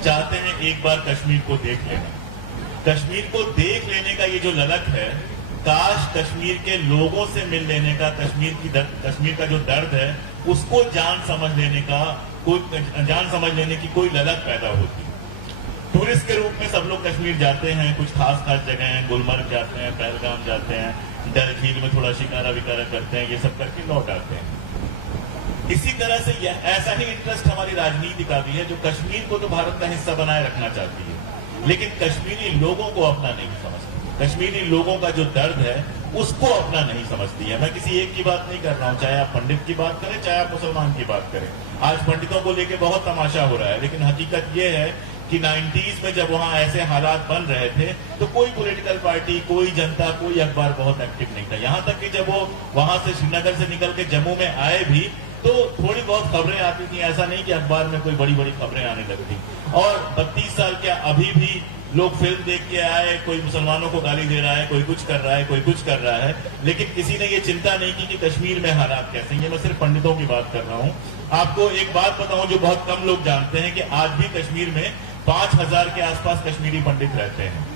चाहते हैं एक बार कश्मीर को देख लेना। कश्मीर को देख लेने का ये जो ललक है, काश कश्मीर के लोगों से मिल लेने का, कश्मीर का जो दर्द है उसको जान समझ लेने की कोई ललक पैदा होती। टूरिस्ट के रूप में सब लोग कश्मीर जाते हैं, कुछ खास जगह हैं, गुलमर्ग जाते हैं, पहलगाम जाते हैं, डल झील में थोड़ा शिकारा विकारा करते हैं, ये सब करके लौट आते हैं। इसी तरह से ऐसा ही इंटरेस्ट हमारी राजनीति का भी है, जो कश्मीर को तो भारत का हिस्सा बनाए रखना चाहती है, लेकिन कश्मीरी लोगों को अपना नहीं समझती। कश्मीरी लोगों का जो दर्द है उसको अपना नहीं समझती है। मैं किसी एक की बात नहीं कर रहा हूं, चाहे आप पंडित की बात करें, चाहे आप मुसलमान की बात करें। आज पंडितों को लेकर बहुत तमाशा हो रहा है, लेकिन हकीकत यह है कि 90s में जब वहां ऐसे हालात बन रहे थे तो कोई पॉलिटिकल पार्टी, कोई जनता, कोई अखबार बहुत एक्टिव नहीं था। यहां तक कि जब वो वहां से श्रीनगर से निकल के जम्मू में आए भी तो थोड़ी बहुत खबरें आती थी, ऐसा नहीं कि अखबार में कोई बड़ी बड़ी खबरें आने लगती। और 32 साल के अभी भी लोग फिल्म देख के आए, कोई मुसलमानों को गाली दे रहा है, कोई कुछ कर रहा है, कोई कुछ कर रहा है, लेकिन किसी ने ये चिंता नहीं की कि कश्मीर में हालात कैसे हैं। मैं सिर्फ पंडितों की बात कर रहा हूं। आपको एक बात बताऊं जो बहुत कम लोग जानते हैं कि आज भी कश्मीर में 5000 के आसपास कश्मीरी पंडित रहते हैं।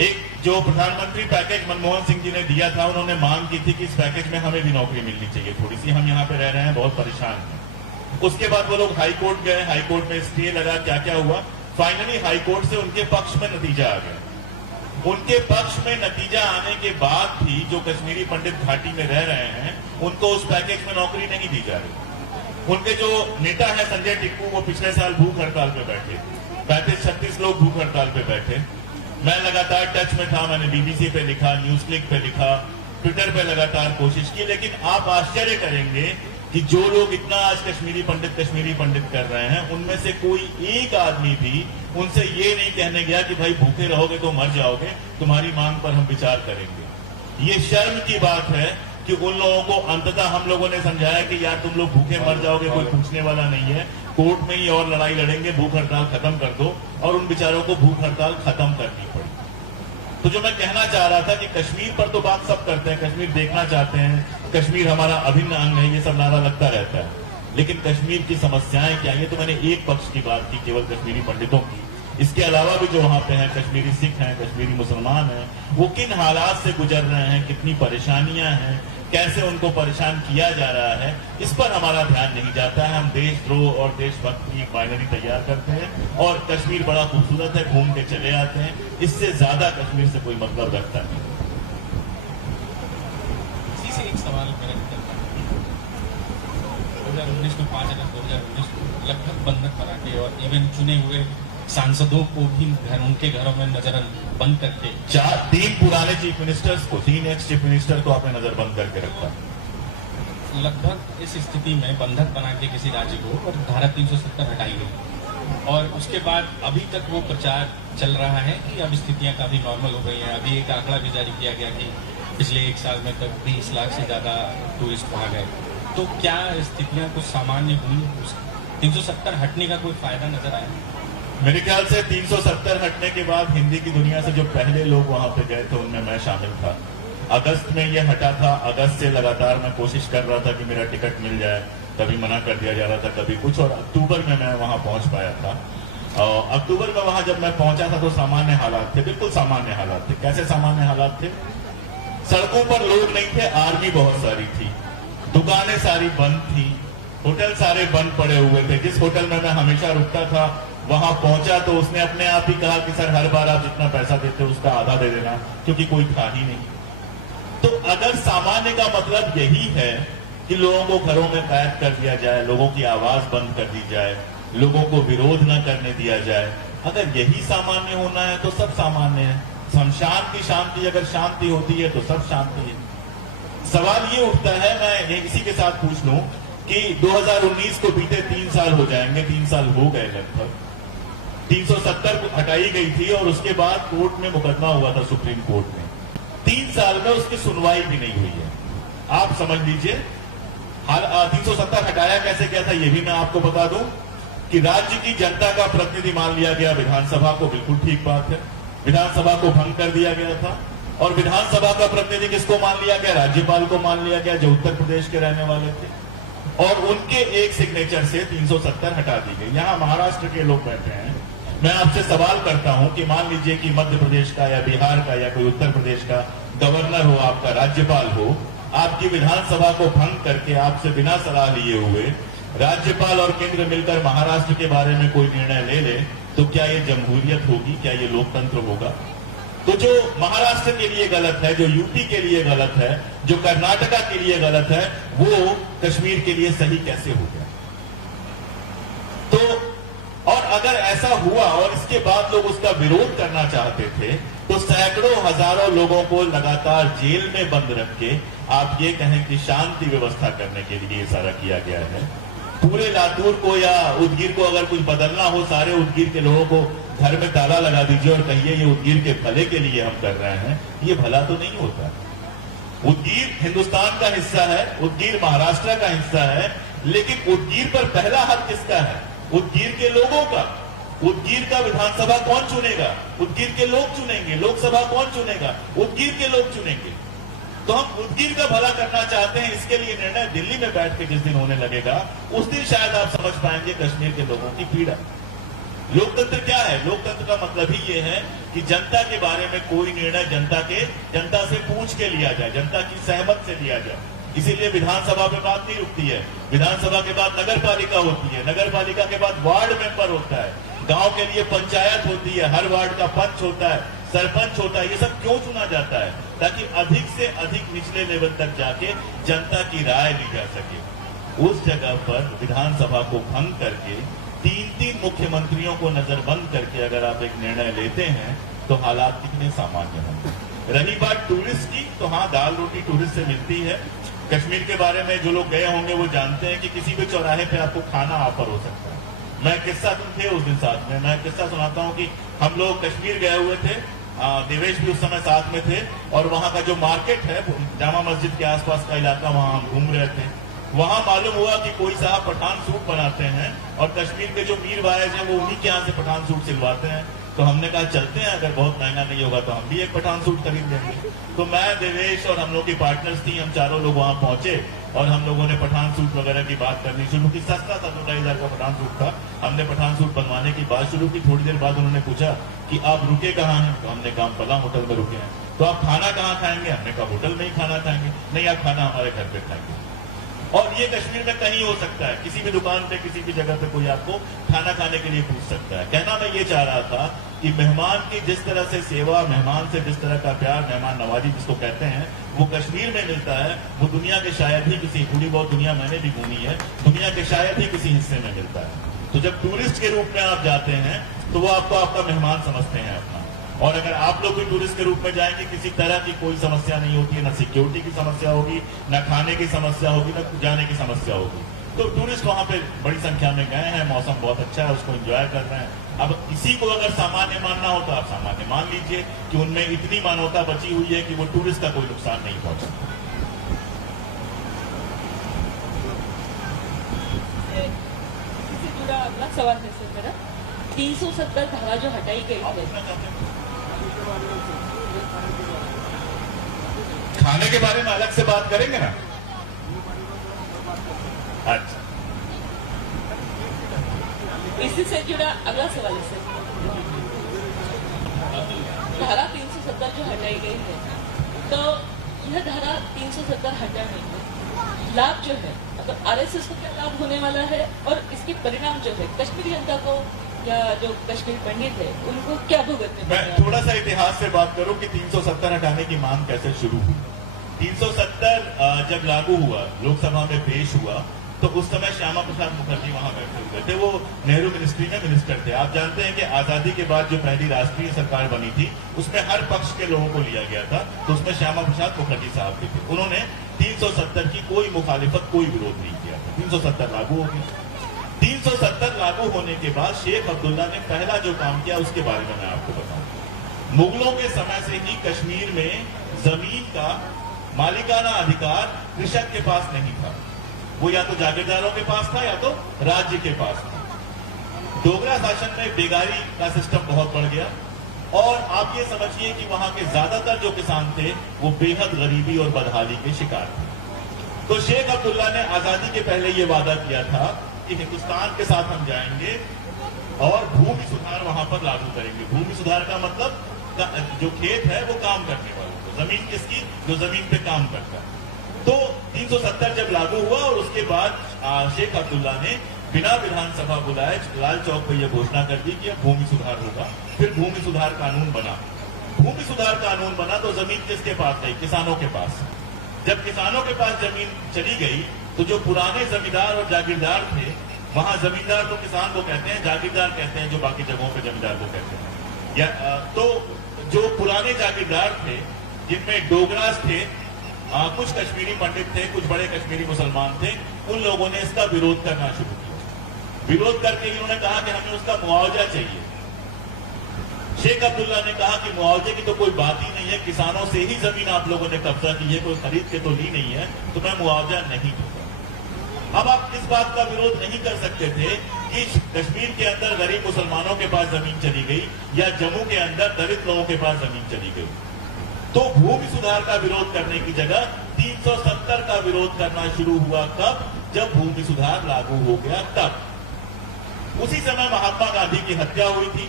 एक जो प्रधानमंत्री पैकेज मनमोहन सिंह जी ने दिया था, उन्होंने मांग की थी कि इस पैकेज में हमें भी नौकरी मिलनी चाहिए थोड़ी सी, हम यहाँ पे रह रहे हैं, बहुत परेशान हैं। उसके बाद वो लोग हाई कोर्ट गए, हाई कोर्ट में स्टे लगा, क्या क्या हुआ, फाइनली हाई कोर्ट से उनके पक्ष में नतीजा आ गया। उनके पक्ष में नतीजा आने के बाद भी जो कश्मीरी पंडित घाटी में रह रहे हैं उनको उस पैकेज में नौकरी नहीं दी जा रही। उनके जो नेता है संजय टिक्कू, वो पिछले साल भूख हड़ताल पे बैठे, 35-36 लोग भूख हड़ताल पे बैठे। मैं लगातार टच में था, मैंने बीबीसी पे लिखा, न्यूज क्लिक पे लिखा, ट्विटर पे लगातार कोशिश की, लेकिन आप आश्चर्य करेंगे कि जो लोग इतना आज कश्मीरी पंडित कर रहे हैं, उनमें से कोई एक आदमी भी उनसे ये नहीं कहने गया कि भाई भूखे रहोगे तो मर जाओगे, तुम्हारी मांग पर हम विचार करेंगे। ये शर्म की बात है कि उन लोगों को अंततः हम लोगों ने समझाया कि यार तुम लोग भूखे मर जाओगे, कोई पूछने वाला नहीं है, कोर्ट में ही और लड़ाई लड़ेंगे, भूख हड़ताल खत्म कर दो, और उन बेचारों को भूख हड़ताल खत्म करनी पड़ी। तो जो मैं कहना चाह रहा था कि कश्मीर पर तो बात सब करते हैं, कश्मीर देखना चाहते हैं, कश्मीर हमारा अभिन्न अंग है, ये सब नारा लगता रहता है, लेकिन कश्मीर की समस्याएं क्या है? ये तो मैंने एक पक्ष की बात की, केवल कश्मीरी पंडितों की। इसके अलावा भी जो वहां पे हैं, कश्मीरी सिख हैं, कश्मीरी मुसलमान हैं, वो किन हालात से गुजर रहे हैं, कितनी परेशानियां हैं, कैसे उनको परेशान किया जा रहा है, इस पर हमारा ध्यान नहीं जाता है। हम देशद्रोह और देशभक्त की एक बाइनरी तैयार करते हैं और कश्मीर बड़ा खूबसूरत है, घूम के चले आते हैं, इससे ज्यादा कश्मीर से कोई मतलब रखता नहीं। इसी से एक सवाल मेरा निकलता है, 2019 में 5 अगस्त 2019 लगभग बंधक बना के और इवन चुने हुए सांसदों को भी उनके घरों में नजर बंद करके 3 पुराने चीफ मिनिस्टर्स को, 3 एक्स चीफ मिनिस्टर को आपने नजर बंद करके रखा। लगभग इस स्थिति में बंधक बना के किसी राज्य को और धारा 370 हटाई गई, और उसके बाद अभी तक वो प्रचार चल रहा है कि अब स्थितियां काफी नॉर्मल हो गई हैं। अभी एक आंकड़ा भी जारी किया गया कि पिछले 1 साल में तक 20 लाख से ज्यादा टूरिस्ट वहां गए। तो क्या स्थितियां कुछ सामान्य हुई? 370 हटने का कोई फायदा नजर आया? मेरे ख्याल से 370 हटने के बाद हिंदी की दुनिया से जो पहले लोग वहां पे गए थे उनमें मैं शामिल था। अगस्त में ये हटा था, अगस्त से लगातार मैं कोशिश कर रहा था कि मेरा टिकट मिल जाए, कभी मना कर दिया जा रहा था, कभी कुछ, और अक्टूबर में मैं वहां पहुंच पाया था। अक्टूबर में वहां जब मैं पहुंचा था तो सामान्य हालात थे, बिल्कुल सामान्य हालात थे। कैसे सामान्य हालात थे? सड़कों पर लोग नहीं थे, आर्मी बहुत सारी थी, दुकानें सारी बंद थी, होटल सारे बंद पड़े हुए थे। जिस होटल में मैं हमेशा रुकता था वहां पहुंचा तो उसने अपने आप ही कहा कि सर हर बार आप जितना पैसा देते हो उसका आधा दे देना, क्योंकि कोई था ही नहीं। तो अगर सामान्य का मतलब यही है कि लोगों को घरों में कैद कर दिया जाए, लोगों की आवाज बंद कर दी जाए, लोगों को विरोध न करने दिया जाए, अगर यही सामान्य होना है तो सब सामान्य है। शमशान की शांति अगर शांति होती है तो सब शांति है। सवाल ये उठता है, मैं इसी के साथ पूछ लूं कि 2019 को बीते 3 साल हो जाएंगे, 3 साल हो गए लगभग। 370 को हटाई गई थी और उसके बाद कोर्ट में मुकदमा हुआ था, सुप्रीम कोर्ट में। 3 साल में उसकी सुनवाई भी नहीं हुई है। आप समझ लीजिए 370 हटाया कैसे गया था, ये भी मैं आपको बता दूं कि राज्य की जनता का प्रतिनिधि मान लिया गया विधानसभा को, बिल्कुल ठीक बात है, विधानसभा को भंग कर दिया गया था। और विधानसभा का प्रतिनिधि किसको मान लिया गया? राज्यपाल को मान लिया गया, जो उत्तर प्रदेश के रहने वाले थे। और उनके एक सिग्नेचर से 370 हटा दी गई। यहां महाराष्ट्र के लोग बैठे हैं, मैं आपसे सवाल करता हूं कि मान लीजिए कि मध्य प्रदेश का या बिहार का या कोई उत्तर प्रदेश का गवर्नर हो, आपका राज्यपाल हो, आपकी विधानसभा को भंग करके आपसे बिना सलाह लिए हुए राज्यपाल और केंद्र मिलकर महाराष्ट्र के बारे में कोई निर्णय ले ले, तो क्या ये जमहूरियत होगी? क्या ये लोकतंत्र होगा? तो जो महाराष्ट्र के लिए गलत है, जो यूपी के लिए गलत है, जो कर्नाटका के लिए गलत है, वो कश्मीर के लिए सही कैसे हो गया? तो और अगर ऐसा हुआ और इसके बाद लोग उसका विरोध करना चाहते थे, तो सैकड़ों हजारों लोगों को लगातार जेल में बंद रख के आप ये कहें कि शांति व्यवस्था करने के लिए सारा किया गया है। पूरे लातूर को या उदगीर को अगर कुछ बदलना हो, सारे उदगीर के लोगों को घर में ताला लगा दीजिए और कहिए ये उदगीर के भले के लिए हम कर रहे हैं, ये भला तो नहीं होता। उदगीर हिंदुस्तान का हिस्सा है, उदगीर महाराष्ट्र का हिस्सा है, लेकिन उदगीर पर पहला हक किसका है? उदगीर के लोगों का। उदगीर का विधानसभा कौन चुनेगा? उदगीर के लोग चुनेंगे। लोकसभा कौन चुनेगा? उदगीर के लोग चुनेंगे। तो हम उदगीर का भला करना चाहते हैं, इसके लिए निर्णय दिल्ली में बैठ के जिस दिन होने लगेगा, उस दिन शायद आप समझ पाएंगे कश्मीर के लोगों की पीड़ा। लोकतंत्र क्या है? लोकतंत्र का मतलब ही ये है कि जनता के बारे में कोई निर्णय जनता से पूछ के लिया जाए, जनता की सहमत से लिया जाए। इसीलिए विधानसभा पे बात नहीं रुकती है। विधानसभा के बाद नगर पालिका होती है, नगर पालिका के बाद वार्ड मेंबर होता है, गांव के लिए पंचायत होती है, हर वार्ड का पंच होता है, सरपंच होता है। ये सब क्यों चुना जाता है? ताकि अधिक से अधिक निचले लेवल तक जाके जनता की राय ली जा सके। उस जगह पर विधानसभा को भंग करके 3-3 मुख्यमंत्रियों को नजरबंद करके अगर आप एक निर्णय लेते हैं, तो हालात कितने सामान्य होंगे। रही बात टूरिस्ट की, तो हाँ, दाल रोटी टूरिस्ट से मिलती है। कश्मीर के बारे में जो लोग गए होंगे वो जानते हैं कि किसी भी चौराहे पे आपको खाना ऑफर हो सकता है। मैं किस्सा, तुम थे उस दिन साथ में, मैं किस्सा सुनाता हूँ कि हम लोग कश्मीर गए हुए थे, देवेश भी उस समय साथ में थे, और वहां का जो मार्केट है, जामा मस्जिद के आसपास का इलाका, वहां हम घूम रहे थे। वहां मालूम हुआ कि कोई साहब पठान सूट बनाते हैं और कश्मीर के जो मीर वायज हैं वो उन्हीं के यहाँ से पठान सूट सिलवाते हैं। तो हमने कहा चलते हैं, अगर बहुत महंगा नहीं होगा तो हम भी एक पठान सूट खरीद लेंगे। तो मैं, देवेश और हम लोग की पार्टनर्स थी, हम चारों लोग वहां पहुंचे और हम लोगों ने पठान सूट वगैरह की बात करनी शुरू की। सस्ता था, 2-2,500 का पठान सूट था। हमने पठान सूट बनवाने की बात शुरू की। थोड़ी देर बाद उन्होंने पूछा कि आप रुके कहाँ हैं? तो हमने कहा पलाम होटल में रुके हैं। तो आप खाना कहाँ खाएंगे? हमने कहा होटल में ही खाना खाएंगे। नहीं, आप खाना हमारे घर पे खाएंगे। और ये कश्मीर में कहीं हो सकता है, किसी भी दुकान पे, किसी भी जगह पे कोई आपको खाना खाने के लिए पूछ सकता है। कहना मैं ये चाह रहा था कि मेहमान की जिस तरह से सेवा, मेहमान से जिस तरह का प्यार, मेहमान नवाजी जिसको कहते हैं, वो कश्मीर में मिलता है, वो दुनिया के शायद ही किसी, थोड़ी बहुत दुनिया मैंने भी घूमी है, दुनिया के शायद ही किसी हिस्से में मिलता है। तो जब टूरिस्ट के रूप में आप जाते हैं तो वो आपको आपका मेहमान समझते हैं अपना। और अगर आप लोग भी टूरिस्ट के रूप में जाएंगे, किसी तरह की कोई समस्या नहीं होती है, ना सिक्योरिटी की समस्या होगी, ना खाने की समस्या होगी, ना जाने की समस्या होगी। तो टूरिस्ट वहां पे बड़ी संख्या में गए हैं, मौसम बहुत अच्छा है, उसको एंजॉय कर रहे हैं। अब किसी को अगर सामान्य मानना हो तो आप सामान्य मान लीजिए कि उनमें इतनी मानवता बची हुई है कि वो टूरिस्ट का कोई नुकसान नहीं पहुंचा। इससे जुड़ा अगला सवाल है सर मेरा, 370 धारा जो हटाई गई है, खाने के बारे में अलग से बात करेंगे ना। अच्छा, इसी से जुड़ा अगला सवाल है सर, धारा 370 जो हटाई गई है, तो यह धारा 370 हटाने में लाभ जो है, मतलब आरएसएस को क्या लाभ होने वाला है, और इसके परिणाम जो है कश्मीरी जनता को या जो कश्मीर पंडित है उनको क्या भुगतने? मैं थोड़ा सा इतिहास से बात करूं कि 370 हटाने की मांग कैसे शुरू हुई। 370 जब लागू हुआ, लोकसभा में पेश हुआ, तो उस समय श्यामा प्रसाद मुखर्जी वहां बैठे हुए थे। वो नेहरू मिनिस्ट्री में मिनिस्टर थे। आप जानते हैं कि आजादी के बाद जो पहली राष्ट्रीय सरकार बनी थी, उसमें हर पक्ष के लोगों को लिया गया था। तो उसमें श्यामा प्रसाद मुखर्जी साहब भी थे। उन्होंने 370 की कोई मुखालिफत, कोई विरोध नहीं किया था। 370 लागू हो गई। 370 लागू होने के बाद शेख अब्दुल्ला ने पहला जो काम किया, उसके बारे में मैं आपको बताऊं। मुगलों के समय से ही कश्मीर में जमीन का मालिकाना अधिकार कृषक के पास नहीं था। वो या तो जागीरदारों के पास था या तो राज्य के पास था। डोगरा शासन में बेगारी का सिस्टम बहुत बढ़ गया, और आप ये समझिए कि वहां के ज्यादातर जो किसान थे वो बेहद गरीबी और बदहाली के शिकार थे। तो शेख अब्दुल्ला ने आजादी के पहले ये वादा किया था कि हिंदुस्तान के साथ हम जाएंगे और भूमि सुधार वहां पर लागू करेंगे। भूमि सुधार का मतलब जो खेत है वो काम करने वाला, तो जमीन किसकी, जो जमीन पे काम करता है। तो 370 जब लागू हुआ और उसके बाद शेख अब्दुल्ला ने बिना विधानसभा बुलाए लाल चौक पर यह घोषणा कर दी कि अब भूमि सुधार होगा। फिर भूमि सुधार कानून बना। भूमि सुधार कानून बना तो जमीन किसके पास गई, किसानों के पास। जब किसानों के पास जमीन चली गई तो जो पुराने जमींदार और जागीरदार थे, वहां जमींदार तो किसान को कहते हैं, जागीरदार कहते हैं जो बाकी जगहों पे जमींदार को कहते हैं, तो जो पुराने जागीरदार थे जिनमें डोगरास थे, कुछ कश्मीरी पंडित थे, कुछ बड़े कश्मीरी मुसलमान थे, उन लोगों ने इसका विरोध करना शुरू किया। विरोध करके उन्होंने कहा कि हमें उसका मुआवजा चाहिए। शेख अब्दुल्ला ने कहा कि मुआवजे की तो कोई बात ही नहीं है, किसानों से ही जमीन आप लोगों ने कब्जा की है, कोई खरीद के तो ली नहीं है, तो मैं मुआवजा नहीं दूंगा। अब आप इस बात का विरोध नहीं कर सकते थे कि कश्मीर के अंदर गरीब मुसलमानों के पास जमीन चली गई या जम्मू के अंदर दलित लोगों के पास जमीन चली गई। तो भूमि सुधार का विरोध करने की जगह 370 का विरोध करना शुरू हुआ। कब? जब भूमि सुधार लागू हो गया तब। उसी समय महात्मा गांधी की हत्या हुई थी।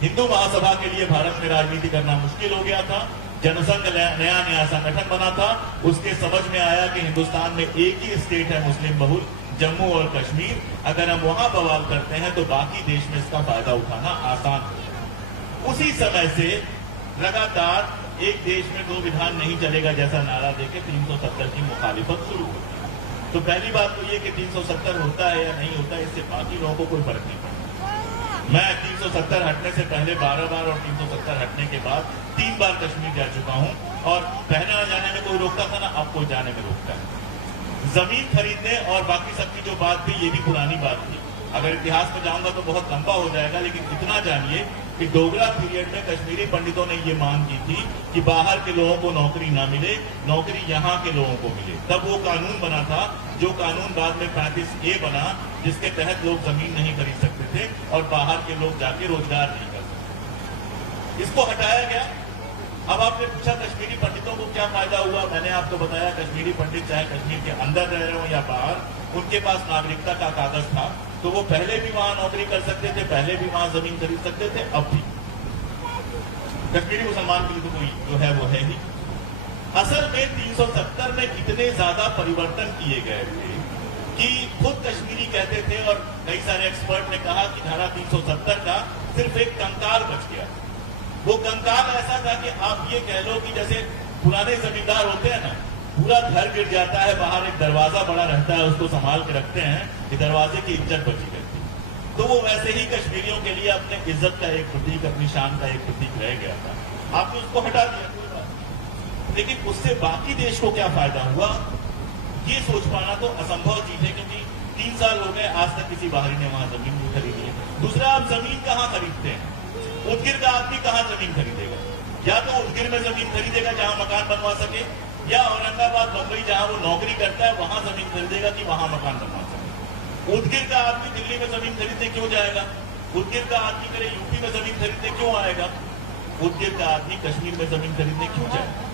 हिंदू महासभा के लिए भारत में राजनीति करना मुश्किल हो गया था। जनसंघ नया संगठन बना था। उसके समझ में आया कि हिंदुस्तान में एक ही स्टेट है मुस्लिम बहुल, जम्मू और कश्मीर। अगर हम वहां बवाल करते हैं तो बाकी देश में इसका फायदा उठाना आसान है। उसी समय से लगातार एक देश में दो विधान नहीं चलेगा जैसा नारा देके 370 की मुखालिफत शुरू होती है। तो पहली बात तो ये कि 370 होता है या नहीं होता है, इससे बाकी लोगों को कोई फर्क नहीं पड़ता। मैं 370 हटने से पहले 12 बार और 370 हटने के बाद 3 बार कश्मीर जा चुका हूं, और पहले जाने में कोई रोकता था ना, अब कोई जाने में रोकता है। जमीन खरीदने और बाकी सबकी जो बात थी, ये भी पुरानी बात थी। अगर इतिहास में जाऊंगा तो बहुत लंबा हो जाएगा, लेकिन इतना जानिए कि डोगरा पीरियड में कश्मीरी पंडितों ने ये मांग की थी कि बाहर के लोगों को नौकरी ना मिले, नौकरी यहाँ के लोगों को मिले। तब वो कानून बना था, जो कानून बाद में 35A बना, जिसके तहत लोग जमीन नहीं खरीद सकते थे और बाहर के लोग जाके रोजगार नहीं कर सकते। इसको हटाया गया। अब आपने पूछा कश्मीरी पंडितों को क्या फायदा हुआ। मैंने आपको बताया कश्मीरी पंडित चाहे कश्मीर के अंदर रह रहे हो या बाहर, उनके पास नागरिकता का कागज था, तो वो पहले भी वहां नौकरी कर सकते थे, पहले भी वहां जमीन खरीद सकते थे, अब भी। कश्मीरी मुसलमान के लिए तो कोई जो है वो है ही। असल में 370 में इतने ज्यादा परिवर्तन किए गए थे कि खुद कश्मीरी कहते थे, और कई सारे एक्सपर्ट ने कहा कि धारा 370 का सिर्फ एक कंकाल बच गया। वो कंकाल ऐसा था कि आप ये कह लो कि जैसे पुराने जमींदार होते हैं ना, पूरा घर गिर जाता है, बाहर एक दरवाजा बड़ा रहता है, उसको संभाल के रखते हैं कि दरवाजे की इज्जत बची रहती है। तो वो वैसे ही कश्मीरियों के लिए अपने इज्जत का एक प्रतीक, अपनी शान का एक प्रतीक रह गया था। आपने उसको हटा दिया, कोई बात। लेकिन उससे बाकी देश को क्या फायदा हुआ, ये सोच पाना तो असंभव चीज है, क्योंकि 3 साल हो गए आज तक किसी बाहरी ने वहां जमीन नहीं खरीदी है। दूसरा, आप जमीन कहाँ खरीदते हैं? उदगिर का आदमी कहाँ जमीन खरीदेगा? या तो उदगिर में जमीन खरीदेगा जहां मकान बनवा सके, या औरंगाबाद बंबई जहां वो नौकरी करता है वहां जमीन खरीदेगा कि वहां मकान बनवा सके। उदगिर का आदमी दिल्ली में जमीन खरीदने क्यों जाएगा? उदगिर का आदमी मेरे यूपी में जमीन खरीदने क्यों आएगा? उदगिर का आदमी कश्मीर में जमीन खरीदने क्यों जाएगा?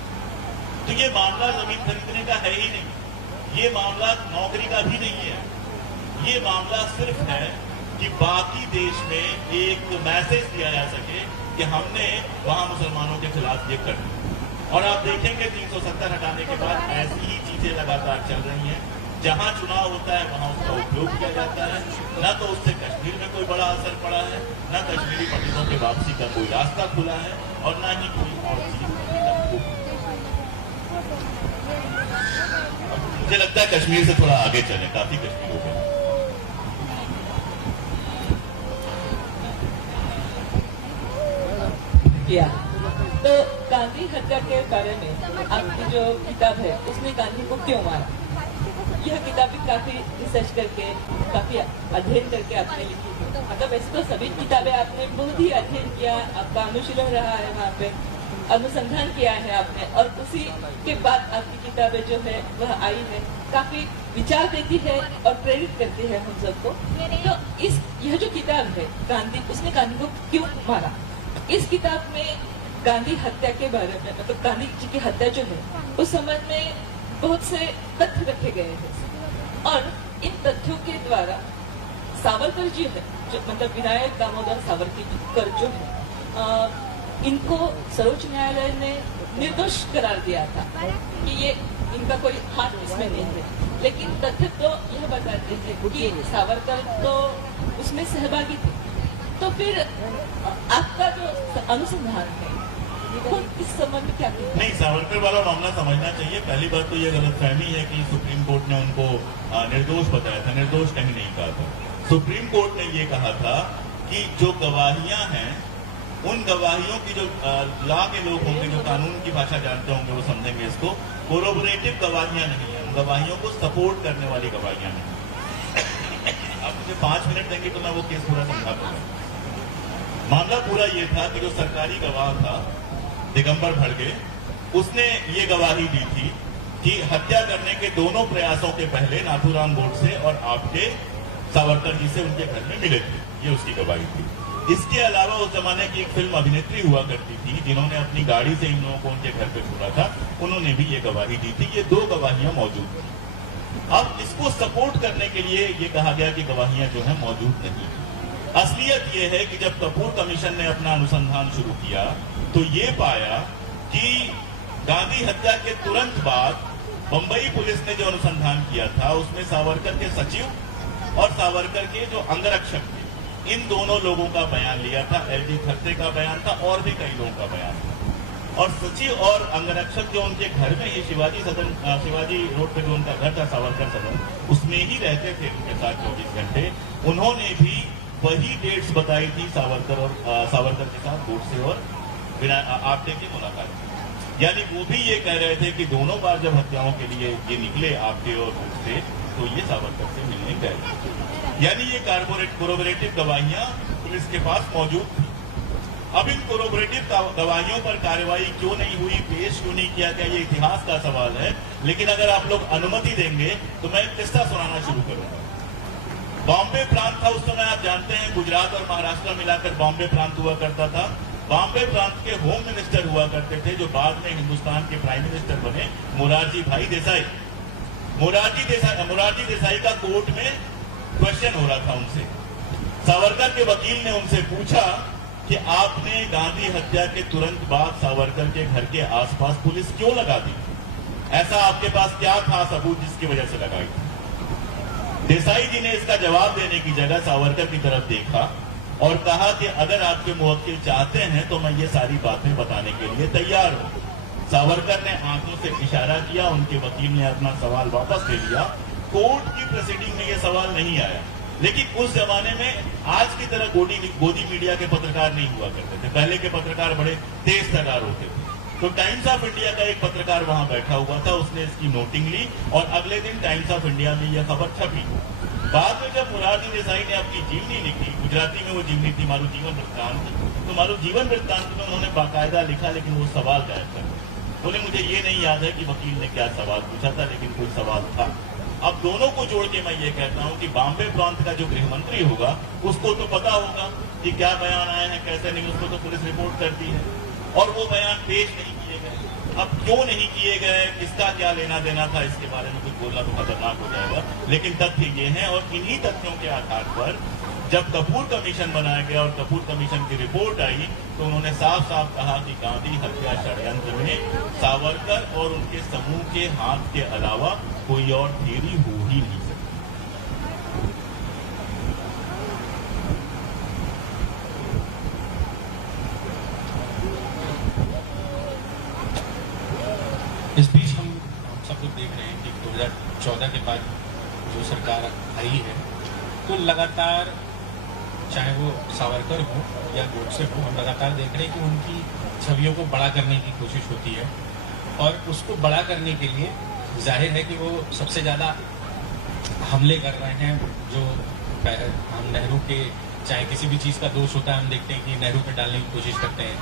तो ये मामला जमीन खरीदने का है ही नहीं, ये मामला नौकरी का भी नहीं है। ये मामला सिर्फ है कि बाकी देश में एक मैसेज दिया जा सके कि हमने वहां मुसलमानों के खिलाफ ये कर दिया। और आप देखेंगे 370 हटाने के बाद ऐसी ही चीजें लगातार चल रही हैं। जहां चुनाव होता है वहां उसका उपयोग किया जाता है। न तो उससे कश्मीर में कोई बड़ा असर पड़ा है, न कश्मीरी पंडितों के वापसी का कोई रास्ता खुला है, और न ही कोई और चीज। मुझे लगता है कश्मीर से थोड़ा आगे चले, काफी कश्मीर हो गया। किया तो गांधी हत्या के बारे में आपकी जो किताब है उसमें गांधी को क्यों मारा, यह किताब भी काफी रिसर्च करके, काफी अध्ययन करके आपने लिखी है। मतलब वैसे तो सभी किताबें आपने बहुत ही अध्ययन किया, आपका अनुशीलन रहा है, वहाँ पे अनुसंधान किया है आपने, और उसी के बाद आपकी किताबें जो है वह आई है, काफी विचार देती है और प्रेरित करती है हम सबको। तो यह जो किताब है गांधी, उसने गांधी को क्यों मारा, इस किताब में गांधी हत्या के बारे में, मतलब गांधी जी की हत्या जो है उस समय में बहुत से तथ्य रखे गए हैं और इन तथ्यों के द्वारा सावरकर जी है, जो मतलब विनायक दामोदर सावरकर जो है, इनको सर्वोच्च न्यायालय ने निर्दोष करार दिया था कि ये इनका कोई हाथ इसमें नहीं है। लेकिन तथ्य तो यह बताते हैं कि सावरकर तो उसमें सहभागी थे। तो फिर आपका जो अनुसंधान है वो इस संबंध में क्या कहते हैं? नहीं, सावरकर वाला मामला समझना चाहिए। पहली बात तो ये गलतफहमी है कि सुप्रीम कोर्ट ने उनको निर्दोष बताया था। निर्दोष कहीं नहीं कहा था। सुप्रीम कोर्ट ने ये कहा था कि जो गवाहियां हैं, उन गवाहियों की जो लॉ के लोग होंगे, जो कानून की भाषा जानते होंगे, वो समझेंगे इसको, कोरोबोरेटिव गवाहियां नहीं है, उन गवाहियों को सपोर्ट करने वाली गवाहियां नहीं। आप मुझे 5 मिनट देंगे तो मैं वो केस पूरा समझा दूंगा। मामला पूरा ये था कि जो सरकारी गवाह था दिगंबर भड़गे, उसने ये गवाही दी थी कि हत्या करने के दोनों प्रयासों के पहले नाथूराम गोडसे और आपके सावरकर जी से उनके घर में मिले थे। ये उसकी गवाही थी। इसके अलावा उस जमाने की एक फिल्म अभिनेत्री हुआ करती थी जिन्होंने अपनी गाड़ी से इन लोगों को उनके घर पे छोड़ा था, उन्होंने भी ये गवाही दी थी। ये 2 गवाहियां मौजूद थी। अब इसको सपोर्ट करने के लिए ये कहा गया कि गवाहियां जो है मौजूद नहीं। असलियत ये है कि जब कपूर कमीशन ने अपना अनुसंधान शुरू किया तो ये पाया कि गांधी हत्या के तुरंत बाद बंबई पुलिस ने जो अनुसंधान किया था उसमें सावरकर के सचिव और सावरकर के जो अंगरक्षक थे, इन दोनों लोगों का बयान लिया था। एलजी थत्ते का बयान था और भी कई लोगों का बयान था। और सचिव और अंगरक्षक जो उनके घर में, ये शिवाजी रोड पे जो उनका घर था सावरकर सदन, उसमें ही रहते थे उनके साथ 24 घंटे। उन्होंने भी वही डेट्स बताई थी सावरकर के साथ गोडसे और आपटे की मुलाकात। यानी वो भी ये कह रहे थे कि दोनों बार जब हत्याओं के लिए ये निकले आपटे और गोडसे, तो ये सावरकर से मिलने गए। यानी ये कोरोबोरेटिव गवाहियां पुलिस के पास मौजूद थी। अब इन कोरोबोरेटिव गवाहियों पर कार्रवाई क्यों नहीं हुई, पेश क्यों नहीं किया गया, ये इतिहास का सवाल है। लेकिन अगर आप लोग अनुमति देंगे तो मैं एक किस्सा सुनाना शुरू करूंगा। बॉम्बे प्रांत था उस समय, आप जानते हैं गुजरात और महाराष्ट्र मिलाकर बॉम्बे प्रांत हुआ करता था। बॉम्बे प्रांत के होम मिनिस्टर हुआ करते थे, जो बाद में हिंदुस्तान के प्राइम मिनिस्टर बने, मोरारजी भाई देसाई। मोरारजी देसाई का कोर्ट में क्वेश्चन हो रहा था उनसे। सावरकर के वकील ने उनसे पूछा कि आपने गांधी हत्या के तुरंत बाद सावरकर के घर के आसपास पुलिस क्यों लगा दी? ऐसा आपके पास क्या था सबूत जिसकी वजह से लगाई थी? देसाई जी ने इसका जवाब देने की जगह सावरकर की तरफ देखा और कहा कि अगर आपके मुवक्किल चाहते हैं तो मैं ये सारी बातें बताने के लिए तैयार हूं। सावरकर ने आंखों से इशारा किया, उनके वकील ने अपना सवाल वापस ले लिया। कोर्ट की प्रोसीडिंग में ये सवाल नहीं आया। लेकिन उस जमाने में आज की तरह गोदी मीडिया के पत्रकार नहीं हुआ करते थे। पहले के पत्रकार बड़े तेज तर्रार होते थे। तो टाइम्स ऑफ इंडिया का एक पत्रकार वहां बैठा हुआ था, उसने इसकी नोटिंग ली और अगले दिन टाइम्स ऑफ इंडिया में यह खबर छपी। बाद में जब मोरारजी देसाई ने अपनी जीवनी लिखी, गुजराती में वो जीवनी थी मारू जीवन वृत्तांत, तो मारू जीवन वृत्तांत में उन्होंने बाकायदा लिखा, लेकिन वो सवाल गायब कर बोले मुझे ये नहीं याद है कि वकील ने क्या सवाल पूछा था, लेकिन कोई सवाल था। अब दोनों को जोड़ के मैं ये कहता हूं कि बॉम्बे प्रांत का जो गृह मंत्री होगा उसको तो पता होगा कि क्या बयान आए हैं, कैसे नहीं, उसको तो पुलिस रिपोर्ट करती है और वो बयान पेश नहीं किए गए। अब क्यों नहीं किए गए, किसका क्या लेना देना था, इसके बारे में कुछ बोलना तो खतरनाक हो जाएगा। लेकिन तथ्य ये है और इन्हीं तथ्यों के आधार पर जब कपूर कमीशन बनाया गया और कपूर कमीशन की रिपोर्ट आई तो उन्होंने साफ साफ कहा कि गांधी हत्या षड्यंत्र में सावरकर और उनके समूह के हाथ के अलावा कोई और थियरी हो ही नहीं सकती। इस बीच हम सब लोग देख रहे हैं कि 2014 के बाद जो सरकार आई है तो लगातार, चाहे वो सावरकर हो या गोडसे हो, हम लगातार देख रहे हैं कि उनकी छवियों को बड़ा करने की कोशिश होती है और उसको बड़ा करने के लिए जाहिर है कि वो सबसे ज़्यादा हमले कर रहे हैं। जो हम नेहरू के, चाहे किसी भी चीज़ का दोष होता है, हम देखते हैं कि नेहरू पे डालने की कोशिश करते हैं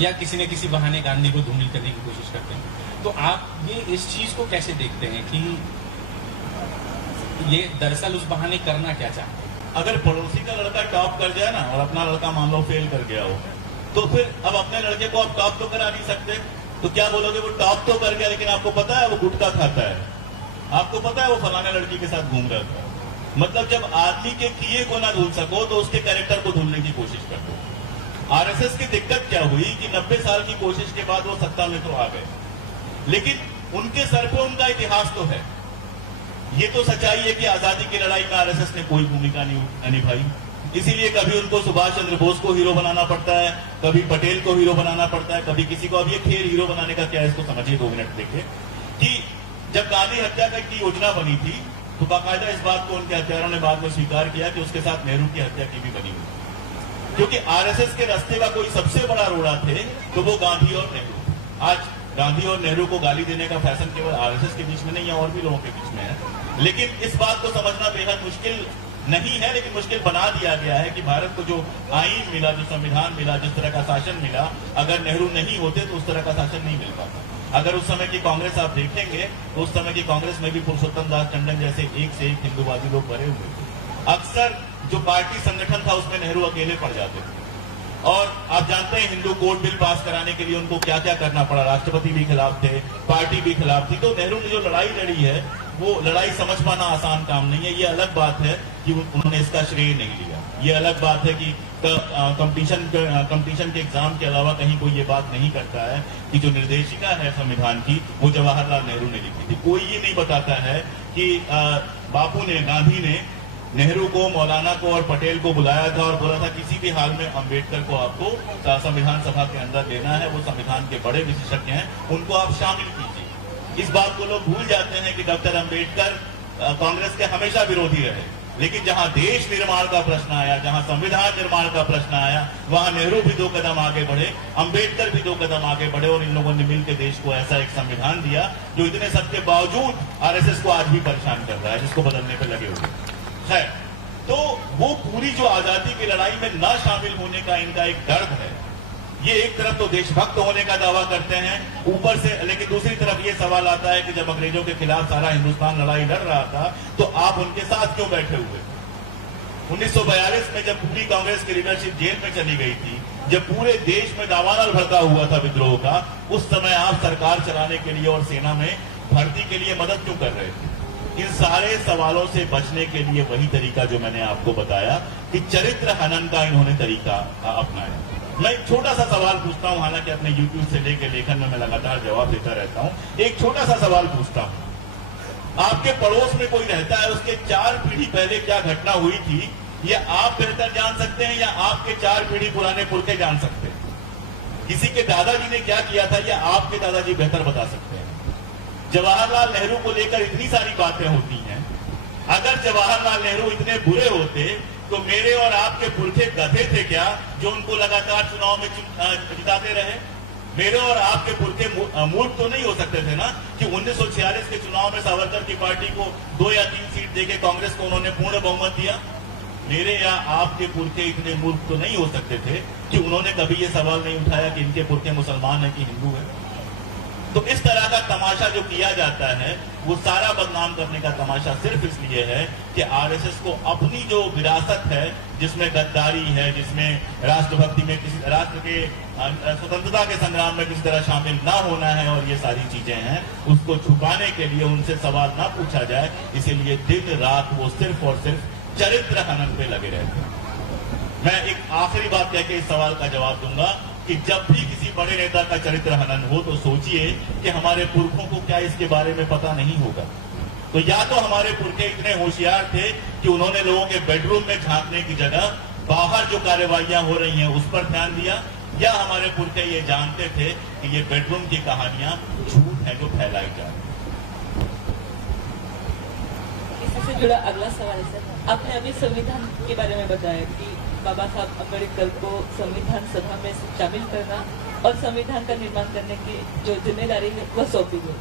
या किसी न किसी बहाने गांधी को धूमिल करने की कोशिश करते हैं। तो आप ये इस चीज़ को कैसे देखते हैं कि ये दरअसल उस बहाने करना क्या चाहते हैं? अगर पड़ोसी का लड़का टॉप कर जाए ना और अपना लड़का मान लो फेल कर गया हो, तो फिर अब अपने लड़के को आप टॉप तो करा नहीं सकते। तो क्या बोलोगे वो टॉप तो कर गया, लेकिन आपको पता है वो गुटखा खाता है, आपको पता है वो फलाने लड़की के साथ घूम रहा था। मतलब जब आदमी के किए को ना धुल सको तो उसके कैरेक्टर को धुलने की कोशिश कर दो। आरएसएस की दिक्कत क्या हुई कि 90 साल की कोशिश के बाद वो सत्ता में तो आ गए, लेकिन उनके सर पे उनका इतिहास तो है। ये तो सच्चाई है कि आजादी की लड़ाई में आरएसएस ने कोई भूमिका नहीं निभाई, इसीलिए कभी उनको सुभाष चंद्र बोस को हीरो बनाना पड़ता है, कभी पटेल को हीरो बनाना पड़ता है, कभी किसी को। अब ये खेल हीरो बनाने का क्या है इसको समझिए 2 मिनट देखिए कि जब गांधी हत्याकांड की योजना बनी थी तो बाकायदा इस बात को उनके हत्यारों ने बाद में स्वीकार किया कि उसके साथ नेहरू की हत्या की भी बनी हुई, क्योंकि आरएसएस के रास्ते का कोई सबसे बड़ा रोड़ा थे तो वो गांधी और नेहरू। आज गांधी और नेहरू को गाली देने का फैशन केवल आरएसएस के बीच में नहीं है, और भी लोगों के बीच में है, लेकिन इस बात को समझना बेहद मुश्किल नहीं है, लेकिन मुश्किल बना दिया गया है कि भारत को जो आईन मिला, जो संविधान मिला, जिस तरह का शासन मिला, अगर नेहरू नहीं होते तो उस तरह का शासन नहीं मिल पाता। अगर उस समय की कांग्रेस आप देखेंगे तो उस समय की कांग्रेस में भी पुरुषोत्तम दास टंडन जैसे एक से एक हिंदूवादी लोग भरे हुए थे। अक्सर जो पार्टी संगठन था उसमें नेहरू अकेले पड़ जाते थे, और आप जानते हैं हिंदू कोड बिल पास कराने के लिए उनको क्या क्या करना पड़ा, राष्ट्रपति भी खिलाफ थे, पार्टी भी खिलाफ थी। तो नेहरू ने जो लड़ाई लड़ी है वो लड़ाई समझ पाना आसान काम नहीं है। ये अलग बात है कि उन्होंने इसका श्रेय नहीं लिया, ये अलग बात है कि कंपटीशन के एग्जाम के अलावा कहीं कोई ये बात नहीं करता है कि जो निर्देशिका है संविधान की वो जवाहरलाल नेहरू ने लिखी थी। कोई ये नहीं बताता है कि बापू ने, गांधी ने नेहरू को, मौलाना को और पटेल को बुलाया था और बोला था किसी भी हाल में अंबेडकर को आपको संविधान सभा के अंदर लेना है, वो संविधान के बड़े विशेषज्ञ हैं, उनको आप शामिल कीजिए। इस बात को लोग भूल जाते हैं कि डॉक्टर अंबेडकर कांग्रेस के हमेशा विरोधी रहे, लेकिन जहां देश निर्माण का प्रश्न आया, जहां संविधान निर्माण का प्रश्न आया, वहां नेहरू भी 2 कदम आगे बढ़े, अंबेडकर भी 2 कदम आगे बढ़े, और इन लोगों ने मिलकर देश को ऐसा एक संविधान दिया जो इतने सबके बावजूद आरएसएस को आज भी परेशान कर रहा है, जिसको बदलने पर लगे हुए है। तो वो पूरी जो आजादी की लड़ाई में न शामिल होने का इनका एक दर्द है। ये एक तरफ तो देशभक्त होने का दावा करते हैं ऊपर से, लेकिन दूसरी तरफ ये सवाल आता है कि जब अंग्रेजों के खिलाफ सारा हिंदुस्तान लड़ाई लड़ रहा था तो आप उनके साथ क्यों बैठे हुए? 1942 में जब पूरी कांग्रेस की लीडरशिप जेल में चली गई थी, जब पूरे देश में दावानल भड़का हुआ था विद्रोह का, उस समय आप सरकार चलाने के लिए और सेना में भर्ती के लिए मदद क्यों कर रहे थे? इन सारे सवालों से बचने के लिए वही तरीका जो मैंने आपको बताया कि चरित्र हनन का इन्होंने तरीका अपनाया। मैं एक छोटा सा सवाल पूछता हूं, हालांकि अपने YouTube से लेकर लेखन में मैं लगातार जवाब देता रहता हूं। एक छोटा सा सवाल पूछता हूं, आपके पड़ोस में कोई रहता है, उसके 4 पीढ़ी पहले क्या घटना हुई थी, या आप बेहतर जान सकते हैं या आपके 4 पीढ़ी पुराने पुरखे जान सकते हैं? किसी के दादाजी ने क्या किया था या आपके दादाजी बेहतर बता सकते हैं? जवाहरलाल नेहरू को लेकर इतनी सारी बातें होती हैं, अगर जवाहरलाल नेहरू इतने बुरे होते तो मेरे और आपके पुरखे गधे थे क्या जो उनको लगातार चुनाव में जिताते रहे? मेरे और आपके पुरखे मूर्ख तो नहीं हो सकते थे ना कि 1946 के चुनाव में सावरकर की पार्टी को 2 या 3 सीट देके कांग्रेस को उन्होंने पूर्ण बहुमत दिया। मेरे या आपके पुरखे इतने मूर्ख तो नहीं हो सकते थे कि उन्होंने कभी ये सवाल नहीं उठाया कि इनके पुरखे मुसलमान है कि हिंदू है। तो इस तरह का तमाशा जो किया जाता है वो सारा बदनाम करने का तमाशा सिर्फ इसलिए है कि आरएसएस को अपनी जो विरासत है, जिसमें गद्दारी है, जिसमें राष्ट्रभक्ति में किसी राष्ट्र के स्वतंत्रता के संग्राम में किसी तरह शामिल ना होना है और ये सारी चीजें हैं, उसको छुपाने के लिए उनसे सवाल ना पूछा जाए, इसीलिए दिन रात वो सिर्फ और सिर्फ चरित्र हनन पे लगे रहते हैं। मैं एक आखिरी बात कह के इस सवाल का जवाब दूंगा कि जब भी किसी बड़े नेता का चरित्र हनन हो तो सोचिए कि हमारे पुरखों को क्या इसके बारे में पता नहीं होगा। तो या तो हमारे पुरखे इतने होशियार थे कि उन्होंने लोगों के बेडरूम में झांकने की जगह बाहर जो कार्रवाइयां हो रही हैं उस पर ध्यान दिया, या हमारे पुरखे ये जानते थे कि ये बेडरूम की कहानियां झूठ है जो फैलाई जा रही है। इससे जुड़ा अगला सवाल है सर, आपने अभी संविधान के बारे में बताया कि बाबा साहब अम्बेडकर को संविधान सभा में शामिल करना और संविधान का निर्माण करने की जो जिम्मेदारी है वह सौंपी गई।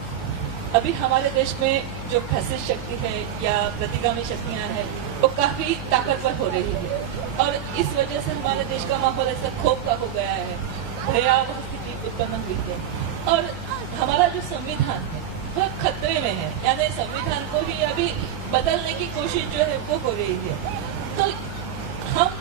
अभी हमारे देश में जो फैसिस्ट शक्ति है या प्रतिगामी शक्तियां हैं वो काफी ताकतवर हो रही है, और इस वजह से हमारे देश का माहौल ऐसा खौफ का हो गया है, भयावह स्थिति उत्पन्न हुई है, और हमारा जो संविधान है वह खतरे में है, यानी संविधान को ही अभी बदलने की कोशिश जो है वो हो रही है। तो हम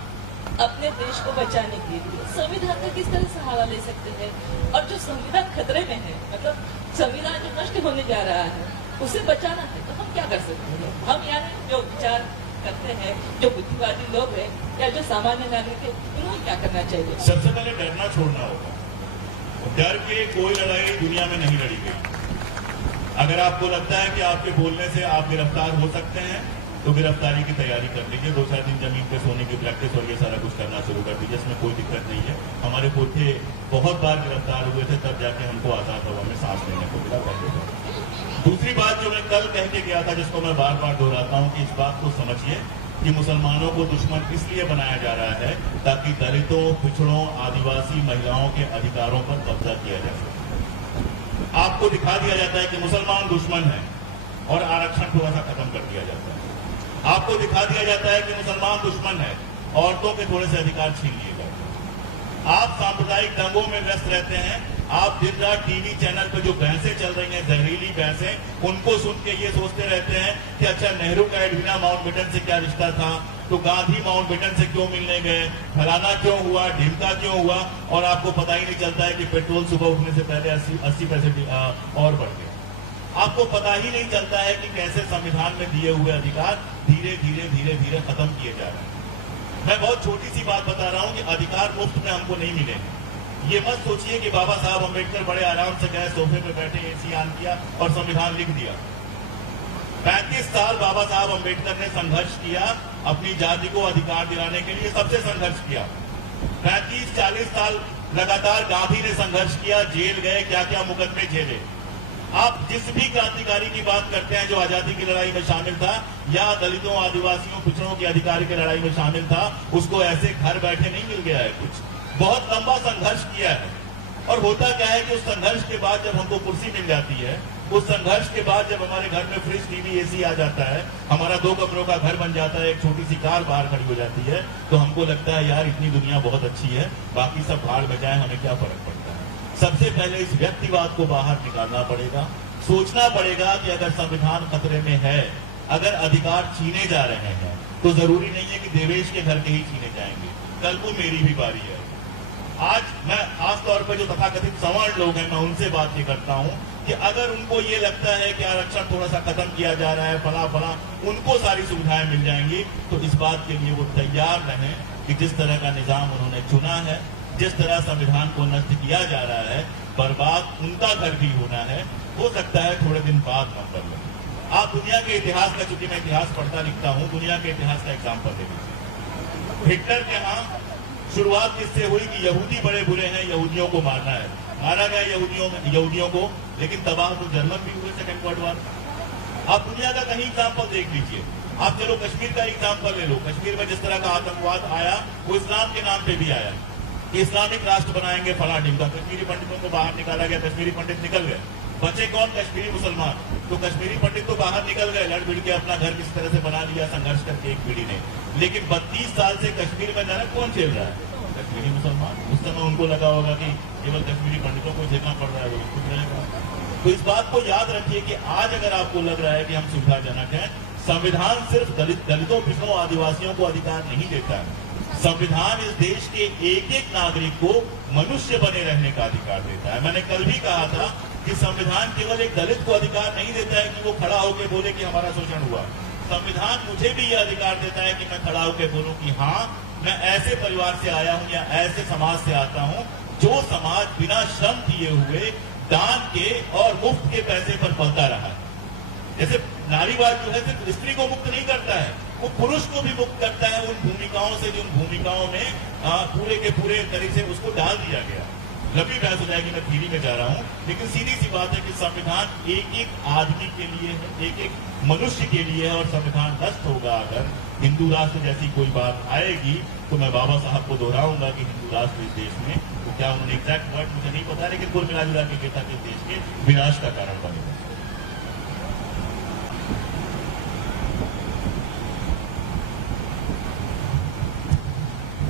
अपने देश को बचाने के लिए संविधान का किस तरह सहारा ले सकते हैं? और जो संविधान खतरे में है, मतलब संविधान जो नष्ट होने जा रहा है, उसे बचाना है, तो हम क्या कर सकते हैं? हम यानी जो विचार करते हैं, जो बुद्धिवादी लोग हैं या जो सामान्य नागरिक है, उन्हें क्या करना चाहिए? सबसे पहले डरना छोड़ना होगा। डर के कोई लड़ाई दुनिया में नहीं लड़ी गई। अगर आपको लगता है कि आपके बोलने से आप गिरफ्तार हो सकते हैं, तो गिरफ्तारी की तैयारी कर लीजिए। 2-4 दिन जमीन पे सोने की प्रैक्टिस और ये सारा कुछ करना शुरू कर दीजिए, इसमें कोई दिक्कत नहीं है। हमारे पोते बहुत बार गिरफ्तार हुए थे, तब जाके हमको आजाद हवा में सांस लेने को मिला पहले तो। दूसरी बात जो मैं कल कह के गया था, जिसको मैं बार बार दोहराता हूँ, कि इस बात को समझिए कि मुसलमानों को दुश्मन इसलिए बनाया जा रहा है ताकि दलितों, पिछड़ों, आदिवासी महिलाओं के अधिकारों पर कब्जा किया जा सके। आपको दिखा दिया जाता है कि मुसलमान दुश्मन है और आरक्षण थोड़ा सा खत्म कर दिया जाता है। आपको दिखा दिया जाता है कि मुसलमान दुश्मन है, औरतों के थोड़े से अधिकार छीन लिए गए। आप सांप्रदायिक दंगों में व्यस्त रहते हैं। आप दिन रात टीवी चैनल पे जो बहसें चल रही हैं, जहरीली बहसें, उनको सुन के ये सोचते रहते हैं कि अच्छा, नेहरू का एडविना माउंटबेटन से क्या रिश्ता था, तो गांधी माउंटबेटन से क्यों मिलने गए, फलाना क्यों हुआ, ढिमका क्यों हुआ, और आपको पता ही नहीं चलता है कि पेट्रोल सुबह उठने से पहले 80 पैसे और बढ़ गया। आपको पता ही नहीं चलता है कि कैसे संविधान में दिए हुए अधिकार धीरे धीरे धीरे धीरे खत्म किए जा रहे हैं। मैं बहुत छोटी सी बात बता रहा हूं कि अधिकार मुफ्त में हमको नहीं मिले। ये मत सोचिए कि बाबा साहब अम्बेडकर बड़े आराम से गए, सोफे पे बैठे, एसी ऑन किया और संविधान लिख दिया। 35 साल बाबा साहब अम्बेडकर ने संघर्ष किया, अपनी जाति को अधिकार दिलाने के लिए सबसे संघर्ष किया। 35-40 साल लगातार गांधी ने संघर्ष किया, जेल गए, क्या क्या मुकदमे झेले। आप जिस भी क्रांतिकारी की बात करते हैं जो आजादी की लड़ाई में शामिल था या दलितों, आदिवासियों, पिछड़ों की अधिकार की लड़ाई में शामिल था, उसको ऐसे घर बैठे नहीं मिल गया है कुछ। बहुत लंबा संघर्ष किया है। और होता क्या है कि उस संघर्ष के बाद जब हमको कुर्सी मिल जाती है, उस संघर्ष के बाद जब हमारे घर में फ्रिज, टीवी, एसी आ जाता है, हमारा 2 कमरों का घर बन जाता है, एक छोटी सी कार बाहर खड़ी हो जाती है, तो हमको लगता है यार इतनी दुनिया बहुत अच्छी है, बाकी सब भाड़ में जाए, हमें क्या फर्क पड़ता है। सबसे पहले इस व्यक्तिवाद को बाहर निकालना पड़ेगा। सोचना पड़ेगा कि अगर संविधान खतरे में है, अगर अधिकार छीने जा रहे हैं, तो जरूरी नहीं है कि देवेश के घर के ही छीने जाएंगे, कल को मेरी भी बारी है। आज मैं खास तौर पर जो तथाकथित सवर्ण लोग हैं, मैं उनसे बात ये करता हूं कि अगर उनको ये लगता है कि आरक्षण थोड़ा सा खत्म किया जा रहा है, फला फला, उनको सारी सुविधाएं मिल जाएंगी, तो इस बात के लिए वो तैयार रहें कि जिस तरह का निजाम उन्होंने चुना है, जिस तरह संविधान को नष्ट किया जा रहा है, बर्बाद उनका घर भी होना है। हो सकता है थोड़े दिन बाद नंबर लगे। आप दुनिया के इतिहास का, चूंकि मैं इतिहास पढ़ता लिखता हूं, दुनिया के इतिहास का एग्जाम्पल दे दीजिए। हिटलर के यहाँ शुरुआत किससे हुई कि यहूदी बड़े बुरे हैं, यहूदियों को मारना है, मारा गया यहूदियों को, लेकिन तबाह तो जर्मन भी हुए सेकंड वर्ल्ड वॉर। आप दुनिया का कहीं एग्जाम्पल देख लीजिए। आप चलो कश्मीर का एग्जाम्पल ले लो। कश्मीर में जिस तरह का आतंकवाद आया, वो इस्लाम के नाम पे भी आया कि इस्लामिक राष्ट्र बनाएंगे, फला ढिमका। कश्मीरी पंडितों को बाहर निकाला गया, कश्मीरी पंडित निकल गए, बचे कौन? कश्मीरी मुसलमान। तो कश्मीरी पंडित तो बाहर निकल गए, लड़ भिड़ के अपना घर किस तरह से बना लिया संघर्ष करके एक पीढ़ी ने। लेकिन 32 साल से कश्मीर में नरक कौन झेल रहा है? कश्मीरी मुसलमान। उस समय उनको लगा होगा कि केवल कश्मीरी पंडितों को झेलना पड़ रहा है, वो खुद रहेगा। तो इस बात को याद रखिए कि आज अगर आपको लग रहा है कि हम सुविधाजनक हैं, संविधान सिर्फ दलितों, पिछड़ों, आदिवासियों को अधिकार नहीं देता है। संविधान इस देश के एक एक नागरिक को मनुष्य बने रहने का अधिकार देता है। मैंने कल भी कहा था कि संविधान केवल एक दलित को अधिकार नहीं देता है कि वो खड़ा होकर बोले कि हमारा शोषण हुआ। संविधान मुझे भी यह अधिकार देता है कि मैं खड़ा होकर बोलूं कि हाँ, मैं ऐसे परिवार से आया हूं या ऐसे समाज से आता हूं जो समाज बिना श्रम किए हुए, दान के और मुफ्त के पैसे पर पलता रहा है। जैसे नारीवाद जो है सिर्फ स्त्री को मुक्त नहीं करता है, वो पुरुष को भी मुक्त करता है उन भूमिकाओं से जिन भूमिकाओं में पूरे के पूरे तरीके से उसको डाल दिया गया। लंबी बहस हो जाएगी, मैं थीरी में जा रहा हूं, लेकिन सीधी सी बात है कि संविधान एक एक आदमी के लिए है, एक एक मनुष्य के लिए है। और संविधान नष्ट होगा, अगर हिंदू राष्ट्र जैसी कोई बात आएगी, तो मैं बाबा साहब को दोहराऊंगा कि हिंदू राष्ट्र इस देश में, तो क्या उन्होंने एग्जैक्ट वर्ड मुझे नहीं पता, लेकिन कुल मिला जुला के कहता कि इस देश के विनाश का कारण बनेगा।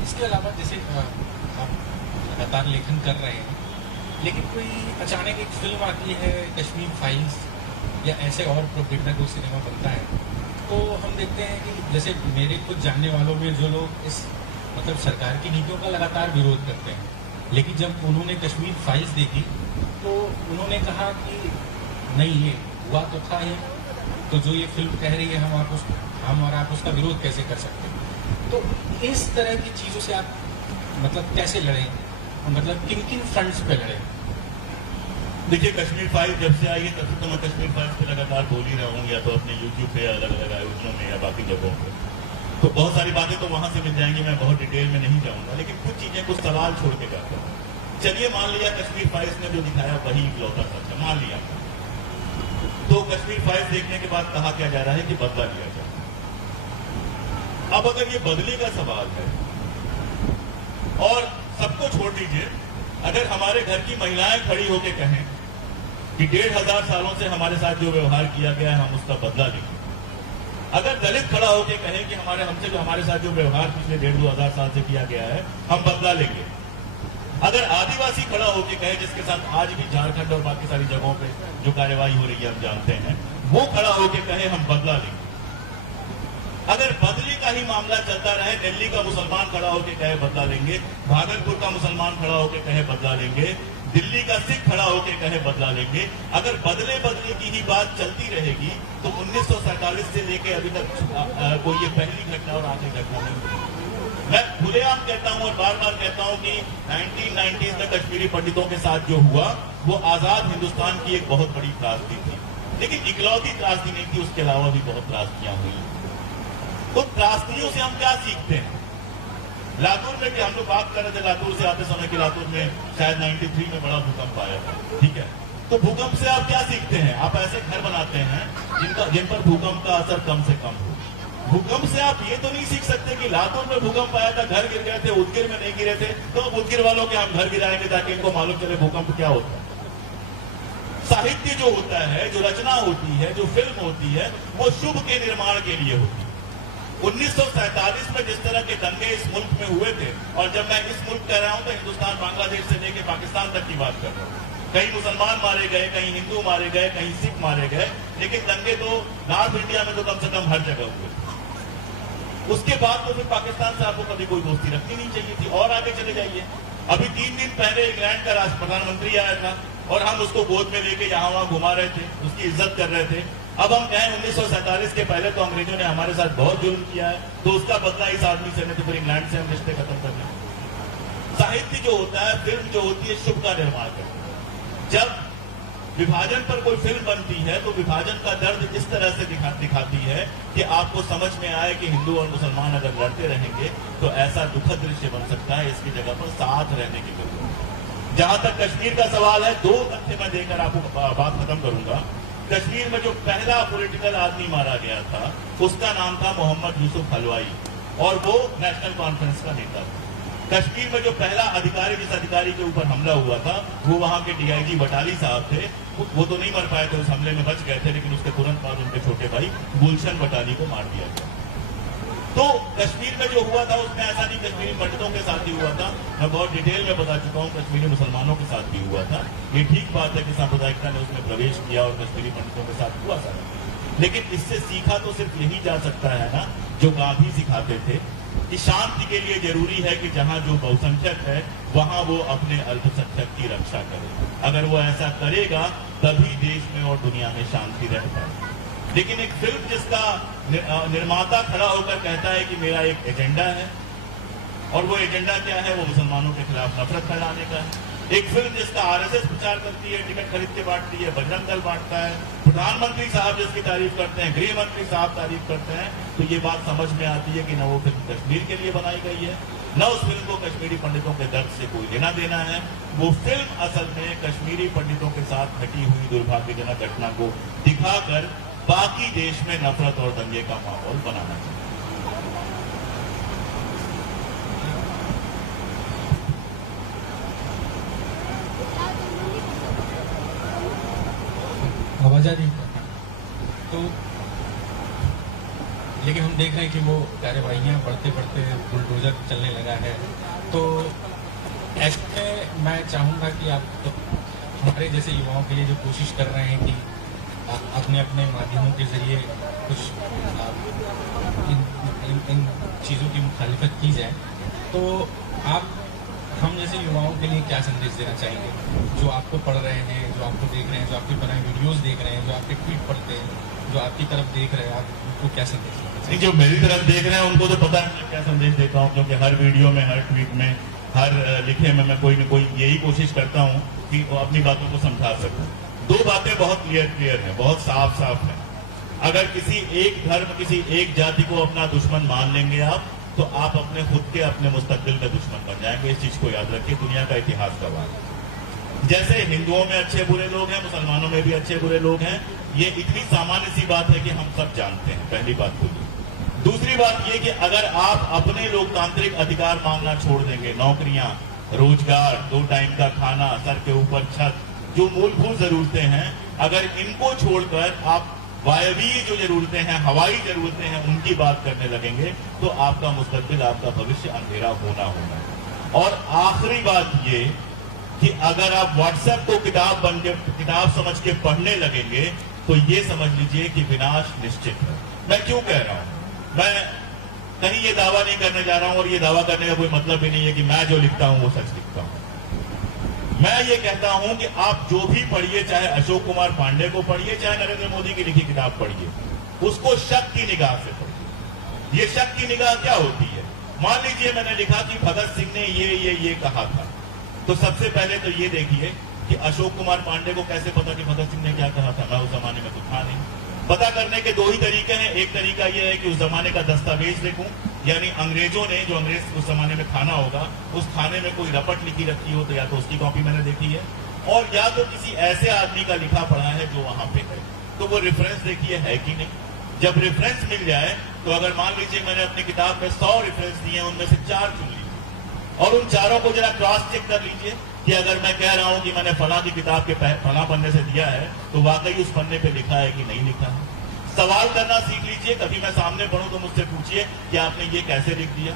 इसके अलावा जैसे आप लगातार लेखन कर रहे हैं, लेकिन कोई अचानक एक फिल्म आती है, कश्मीर फाइल्स, या ऐसे और प्रोपेगेंडा कोई सिनेमा बनता है, तो हम देखते हैं कि जैसे मेरे कुछ जानने वालों में जो लोग इस मतलब सरकार की नीतियों का लगातार विरोध करते हैं, लेकिन जब उन्होंने कश्मीर फाइल्स देखी तो उन्होंने कहा कि नहीं, ये हुआ तो था ही, तो जो ये फिल्म कह रही है हम और आप उसका विरोध कैसे कर सकते हैं। तो इस तरह की चीज़ों से आप मतलब कैसे लड़ें, मतलब किन किन फ्रंट्स पे लड़ें? देखिए, कश्मीर फाइल जब से आई है तब से तो मैं कश्मीर फाइल्स पे लगातार बोल ही रहा हूँ, या तो अपने यूट्यूब पे अलग अलग आयोजनों में या बाकी जगहों पे। तो बहुत सारी बातें तो वहां से मिल जाएंगी, मैं बहुत डिटेल में नहीं जाऊंगा, लेकिन कुछ चीजें कुछ सवाल छोड़ के जाता हूँ। चलिए मान लिया कश्मीर फाइल्स ने जो दिखाया वही इकलौता सच है, मान लिया। तो कश्मीर फाइल्स देखने के बाद कहा क्या जा रहा है कि बदला लिया जाए। अब अगर ये बदले का सवाल है, और सबको छोड़ दीजिए, अगर हमारे घर की महिलाएं खड़ी होकर कहें कि 1500 सालों से हमारे साथ जो व्यवहार किया गया है हम उसका बदला लेंगे, अगर दलित खड़ा होकर कहे कि हमारे साथ जो व्यवहार पिछले 1500 साल से किया गया है हम बदला लेंगे, अगर आदिवासी खड़ा होकर कहे, जिसके साथ आज भी झारखंड और बाकी सारी जगहों पे जो कार्यवाही हो रही है हम जानते हैं, वो खड़ा होकर कहे हम बदला लेंगे, अगर बदले का ही मामला चलता रहे, दिल्ली का मुसलमान खड़ा होकर कहे बदला लेंगे, भागलपुर का मुसलमान खड़ा होकर कहे बदला लेंगे, दिल्ली का सिख खड़ा होकर कहे बदला लेंगे, अगर बदले की ही बात चलती रहेगी तो 1947 से लेकर अभी तक कोई ये पहली घटना और आखिरी घटना नहीं। मैं खुलेआम कहता हूं और बार बार कहता हूं कि 1990s में कश्मीरी पंडितों के साथ जो हुआ वो आजाद हिंदुस्तान की एक बहुत बड़ी त्रासदी थी, लेकिन इकलौती त्रासदी नहीं थी, उसके अलावा भी बहुत त्रासदियां हुई। तो त्रासदियों से हम क्या सीखते हैं? लातूर में भी हम लोग बात कर रहे थे, लातूर से आते समय कि लातूर में शायद 93 में बड़ा भूकंप आया था, ठीक है। तो भूकंप से आप क्या सीखते हैं? आप ऐसे घर बनाते हैं जिन पर भूकंप का असर कम से कम हो। भूकंप से आप ये तो नहीं सीख सकते कि लातूर में भूकंप आया था, घर गिर गए थे, उदगिर में नहीं गिरे थे, तो अब उदगिर वालों के हम घर गिराएंगे ताकि इनको मालूम चले भूकंप क्या होता है। साहित्य जो होता है, जो रचना होती है, जो फिल्म होती है, वो शुभ के निर्माण के लिए होती है। 1947 में जिस तरह के दंगे इस मुल्क में हुए थे, और जब मैं इस मुल्क कह रहा हूं तो हिंदुस्तान बांग्लादेश से लेकर पाकिस्तान तक की बात कर रहा हूं, कहीं मुसलमान मारे गए, कहीं हिंदू मारे गए, कहीं सिख मारे गए, लेकिन दंगे तो नॉर्थ इंडिया में तो कम से कम हर जगह हुए। उसके बाद तो फिर पाकिस्तान से आपको कभी कोई दोस्ती रखनी नहीं चाहिए थी। और आगे चले जाइए, अभी 3 दिन पहले इंग्लैंड का प्रधानमंत्री आया था और हम उसको गोद में लेके यहां वहां घुमा रहे थे, उसकी इज्जत कर रहे थे। अब हम कहें 1947 के पहले तो अंग्रेजों ने हमारे साथ बहुत जुल्म किया है, तो उसका बदला इस आदमी से, नहीं तो फिर इंग्लैंड से हम रिश्ते खत्म कर दें। साहित्य जो होता है, फिल्म जो होती है, शुभ का निर्माण करती है। जब विभाजन पर कोई फिल्म बनती है तो विभाजन का दर्द इस तरह से दिखाती है कि आपको समझ में आए कि हिंदू और मुसलमान अगर लड़ते रहेंगे तो ऐसा दुखद दृश्य बन सकता है, इसकी जगह पर साथ रहने की जरूरत। जहां तक कश्मीर का सवाल है, 2 तथ्य मैं देकर आपको बात खत्म करूंगा। कश्मीर में जो पहला पॉलिटिकल आदमी मारा गया था उसका नाम था मोहम्मद यूसुफ हलवाई, और वो नेशनल कॉन्फ्रेंस का नेता था। कश्मीर में जो पहला अधिकारी, जिस अधिकारी के ऊपर हमला हुआ था, वो वहां के डीआईजी बटाली साहब थे। वो तो नहीं मर पाए थे, उस हमले में बच गए थे, लेकिन उसके तुरंत बाद उनके छोटे भाई गुलशन बटाली को मार दिया गया। तो कश्मीर में जो हुआ था उसमें ऐसा नहीं कश्मीरी पंडितों के साथ ही हुआ था, मैं बहुत डिटेल में बता चुका हूँ, कश्मीरी मुसलमानों के साथ भी हुआ था। ये ठीक बात है कि सांप्रदायिकता ने उसमें प्रवेश किया और कश्मीरी पंडितों के साथ हुआ था, लेकिन इससे सीखा तो सिर्फ यही जा सकता है ना, जो गांधी सिखाते थे कि शांति के लिए जरूरी है कि जहां जो बहुसंख्यक है वहां वो अपने अल्पसंख्यक की रक्षा करे। अगर वो ऐसा करेगा तभी देश में और दुनिया में शांति रह पाए। लेकिन एक फिल्म जिसका निर्माता खड़ा होकर कहता है कि मेरा एक एजेंडा है, और वो एजेंडा क्या है? वो मुसलमानों के खिलाफ नफरत फैलाने का है। एक फिल्म जिसका आरएसएस प्रचार करती है, टिकट खरीद के बांटती है, बजरंग दल बांटता है, प्रधानमंत्री साहब जिसकी तारीफ करते हैं, गृह मंत्री साहब तारीफ करते हैं, तो ये बात समझ में आती है कि न वो फिल्म कश्मीर के लिए बनाई गई है, न उस फिल्म को कश्मीरी पंडितों के दर्द से कोई लेना देना है। वो फिल्म असल में कश्मीरी पंडितों के साथ घटी हुई दुर्भाग्यजनक घटना को दिखाकर बाकी देश में नफरत और दंगे का माहौल बनाना चाहिए। आवाजाही तो, लेकिन हम देख रहे हैं कि वो कार्यवाहियां बढ़ते बढ़ते बुलडोजर चलने लगा है। तो ऐसे में मैं चाहूँगा कि आप तो हमारे जैसे युवाओं के लिए जो कोशिश कर रहे हैं कि अपने अपने माध्यमों के जरिए कुछ इन चीज़ों की मुखालिफत की जाए, तो आप हम जैसे युवाओं के लिए क्या संदेश देना चाहेंगे, जो आपको पढ़ रहे हैं, जो आपको देख रहे हैं, जो आपके बनाए वीडियोस देख रहे हैं, जो आपके ट्वीट पढ़ते हैं, जो आपकी तरफ देख रहे हैं, आप उनको क्या संदेश देना चाहिए? जो मेरी तरफ देख रहे हैं उनको तो पता है मैं क्या संदेश देता हूँ, क्योंकि हर वीडियो में, हर ट्वीट में, हर लिखे में मैं कोई न कोई यही कोशिश करता हूँ कि वो अपनी बातों को समझा सकूं। दो बातें बहुत क्लियर हैं, बहुत साफ हैं। अगर किसी एक धर्म, किसी एक जाति को अपना दुश्मन मान लेंगे आप, तो आप अपने खुद के, अपने मुस्तकबिल का दुश्मन बन जाएंगे। इस चीज को याद रखिए, दुनिया का इतिहास गवाह है। जैसे हिंदुओं में अच्छे बुरे लोग हैं, मुसलमानों में भी अच्छे बुरे लोग हैं, ये इतनी सामान्य सी बात है कि हम सब जानते हैं। पहली बात तो ये। दूसरी बात ये कि अगर आप अपने लोकतांत्रिक अधिकार मांगना छोड़ देंगे, नौकरियां, रोजगार, 2 टाइम का खाना, सर के ऊपर छत, जो मूलभूत जरूरतें हैं, अगर इनको छोड़कर आप वायवीय जो जरूरतें हैं, हवाई जरूरतें हैं, उनकी बात करने लगेंगे, तो आपका मुस्तकबिल, आपका भविष्य अंधेरा होना। और आखिरी बात ये कि अगर आप व्हाट्सएप को किताब समझ के पढ़ने लगेंगे, तो ये समझ लीजिए कि विनाश निश्चित है। मैं क्यों कह रहा हूं? मैं कहीं ये दावा नहीं करने जा रहा हूं, और ये दावा करने का कोई मतलब भी नहीं है कि मैं जो लिखता हूं वो सच लिखता हूं। मैं ये कहता हूं कि आप जो भी पढ़िए, चाहे अशोक कुमार पांडे को पढ़िए, चाहे नरेंद्र मोदी की लिखी किताब पढ़िए, उसको शक की निगाह से पढ़िए। ये शक की निगाह क्या होती है? मान लीजिए मैंने लिखा कि भगत सिंह ने ये कहा था, तो सबसे पहले तो ये देखिए कि अशोक कुमार पांडे को कैसे पता कि भगत सिंह ने क्या कहा था? मैं उस जमाने में तो था नहीं। पता करने के 2 ही तरीके हैं। एक तरीका यह है कि उस जमाने का दस्तावेज देखूं, यानी अंग्रेजों ने, जो अंग्रेज उस जमाने में थाना होगा, उस थाने में कोई रपट लिखी रखी हो, तो या तो उसकी कॉपी मैंने देखी है, और या तो किसी ऐसे आदमी का लिखा पढ़ा है जो वहां पे है, तो वो रेफरेंस देखिए है कि नहीं। जब रेफरेंस मिल जाए, तो अगर मान लीजिए मैंने अपनी किताब में 100 रेफरेंस दिए, उनमें से 4 चुन लीजिए, और उन चारों को जरा क्रॉस चेक कर लीजिए कि अगर मैं कह रहा हूं कि मैंने फला की किताब के फला पन्ने से दिया है, तो वाकई उस पन्ने पे लिखा है कि नहीं लिखा है। सवाल करना सीख लीजिए। कभी मैं सामने पढ़ूं तो मुझसे पूछिए कि आपने ये कैसे लिख दिया,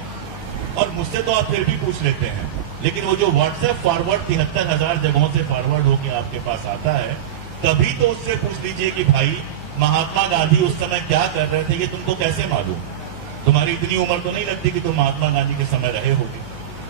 और मुझसे तो आप फिर भी पूछ लेते हैं, लेकिन वो जो व्हाट्सएप फॉरवर्ड 73,000 जगहों से फॉरवर्ड होकर आपके पास आता है, कभी तो उससे पूछ लीजिए कि भाई महात्मा गांधी उस समय क्या कर रहे थे, ये तुमको कैसे मालूम? तुम्हारी इतनी उम्र तो नहीं लगती कि तुम महात्मा गांधी के समय रहे होगे,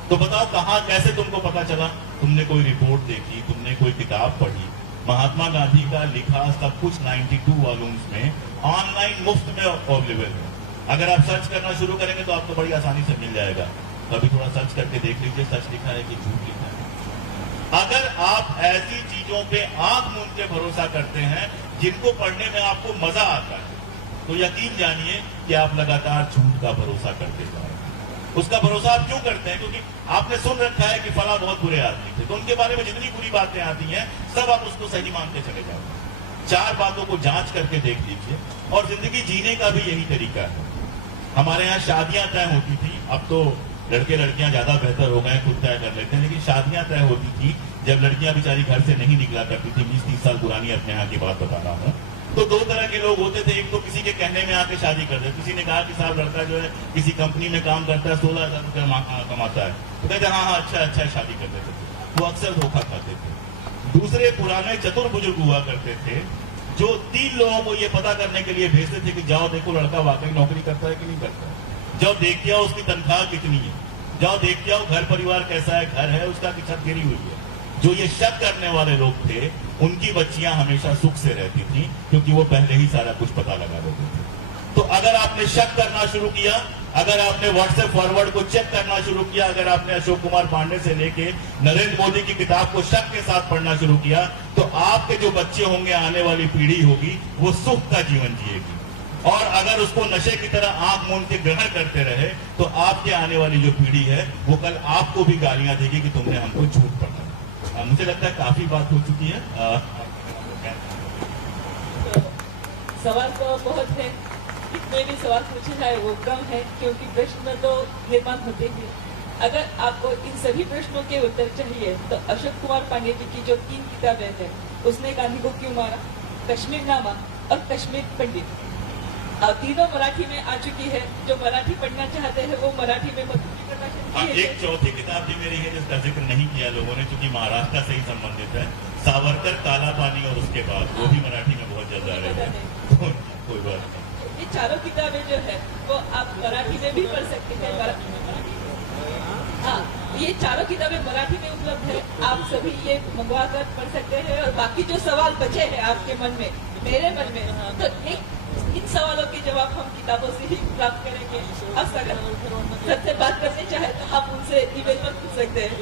तो बताओ कहां, कैसे तुमको पता चला? तुमने कोई रिपोर्ट देखी, तुमने कोई किताब पढ़ी? महात्मा गांधी का लिखा सब कुछ 92 वॉल्यूम्स में ऑनलाइन मुफ्त में अवेलेबल है। अगर आप सर्च करना शुरू करेंगे तो आपको बड़ी आसानी से मिल जाएगा। कभी थोड़ा सर्च करके देख लीजिए, सच लिखा है कि झूठ लिखा है। अगर आप ऐसी चीजों पे आंख मूंद के भरोसा करते हैं जिनको पढ़ने में आपको मजा आता है, तो यकीन जानिए कि आप लगातार झूठ का भरोसा करते जा रहे हैं। उसका भरोसा आप क्यों करते हैं? क्योंकि आपने सुन रखा है कि फला बहुत बुरे आदमी थे, तो उनके बारे में जितनी बुरी बातें आती हैं सब आप उसको सही मानते चले जाते हैं। 4 बातों को जांच करके देख लीजिए। और जिंदगी जीने का भी यही तरीका है। हमारे यहाँ शादियां तय होती थी, अब तो लड़के लड़कियां ज्यादा बेहतर हो गए, खुद तय कर लेते हैं, लेकिन शादियां तय होती थी जब लड़कियां बेचारी घर से नहीं निकला करती थी। 20-30 साल पुरानी अपने यहाँ की बात बता रहा हूँ। तो 2 तरह के लोग होते थे। एक तो किसी के कहने में आके शादी कर दे। किसी ने कहा कि साहब लड़का जो है किसी कंपनी में काम करता है, 16,000 रुपया कमाता है, तो कहते हाँ अच्छा शादी कर देते थे। वो अक्सर धोखा खाते थे। दूसरे पुराने चतुर बुजुर्ग हुआ करते थे जो 3 लोगों को ये पता करने के लिए भेजते थे कि जाओ देखो लड़का वाकई नौकरी करता है कि नहीं करता है, जाओ देख के आओ उसकी तनख्वाह कितनी है, जाओ देख के आओ घर परिवार कैसा है, घर है उसका कि छत गिरी हुई है। जो ये शक करने वाले लोग थे उनकी बच्चियां हमेशा सुख से रहती थी, क्योंकि वो पहले ही सारा कुछ पता लगा देते थे। तो अगर आपने शक करना शुरू किया, अगर आपने व्हाट्सएप फॉरवर्ड को चेक करना शुरू किया, अगर आपने अशोक कुमार पांडे से लेके नरेंद्र मोदी की किताब को शक के साथ पढ़ना शुरू किया, तो आपके जो बच्चे होंगे, आने वाली पीढ़ी होगी, वो सुख का जीवन जिएगी। और अगर उसको नशे की तरह आंख मूंद के ग्रहण करते रहे, तो आपके आने वाली जो पीढ़ी है वो कल आपको भी गालियां देगी कि तुमने हमको झूठ पढ़ा। मुझे लगता है काफी बात हो चुकी है। तो सवाल तो बहुत है, इतने भी सवाल पूछे जाए वो कम है, क्योंकि प्रश्न तो निर्माण होते ही। अगर आपको इन सभी प्रश्नों के उत्तर चाहिए तो अशोक कुमार पांडे जी की जो 3 किताबें हैं, उसने गांधी को क्यों मारा, कश्मीर नामा और कश्मीर पंडित, तीनों मराठी में आ चुकी है। जो मराठी पढ़ना चाहते हैं वो मराठी में मधुरी प्रकाशन की है। एक चौथी किताब भी मेरी है जिसका जिक्र नहीं किया लोगों ने, क्योंकि महाराष्ट्र से ही संबंधित है, सावरकर, काला पानी और उसके बाद, वो भी मराठी में बहुत जल्द आ रहे हैं। कोई बात नहीं। ये चारों किताबें जो है वो आप मराठी में भी पढ़ सकते हैं। ये चारों किताबें मराठी में उपलब्ध है, आप सभी ये मंगवा कर पढ़ सकते हैं। और बाकी जो सवाल बचे हैं आपके मन में, मेरे मन में, तो इन सवालों के जवाब हम किताबों से ही प्राप्त करेंगे। अब अगर सबसे बात करनी चाहे तो आप उनसे ईमेल पर पूछ सकते हैं।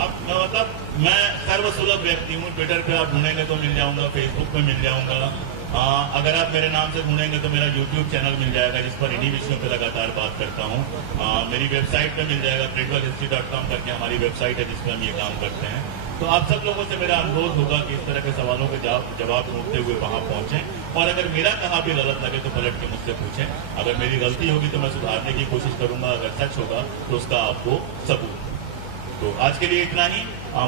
आप मतलब मैं सर्वसुलभ व्यक्ति हूँ। ट्विटर पे आप ढूंढेंगे तो मिल जाऊंगा, फेसबुक पे मिल जाऊंगा। अगर आप मेरे नाम से ढूंढेंगे तो मेरा यूट्यूब चैनल मिल जाएगा, जिस पर इन्हीं विषयों पे लगातार बात करता हूँ। मेरी वेबसाइट पे मिल जाएगा, printwellhistory.com करके हमारी वेबसाइट है जिस पर हम ये काम करते हैं। तो आप सब लोगों से मेरा अनुरोध होगा कि इस तरह के सवालों के जवाब ढूंढते हुए वहां पहुंचें। और अगर मेरा कहा भी गलत लगे तो पलट के मुझसे पूछें। अगर मेरी गलती होगी तो मैं सुधारने की कोशिश करूंगा, अगर सच होगा तो उसका आपको सबूत। तो आज के लिए इतना ही।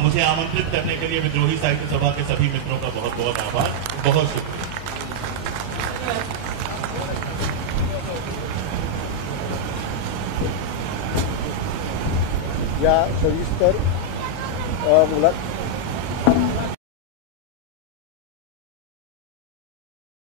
मुझे आमंत्रित करने के लिए विद्रोही साहित्य सभा के सभी मित्रों का बहुत बहुत आभार, बहुत शुक्रिया। या सविस्तर मुलाकात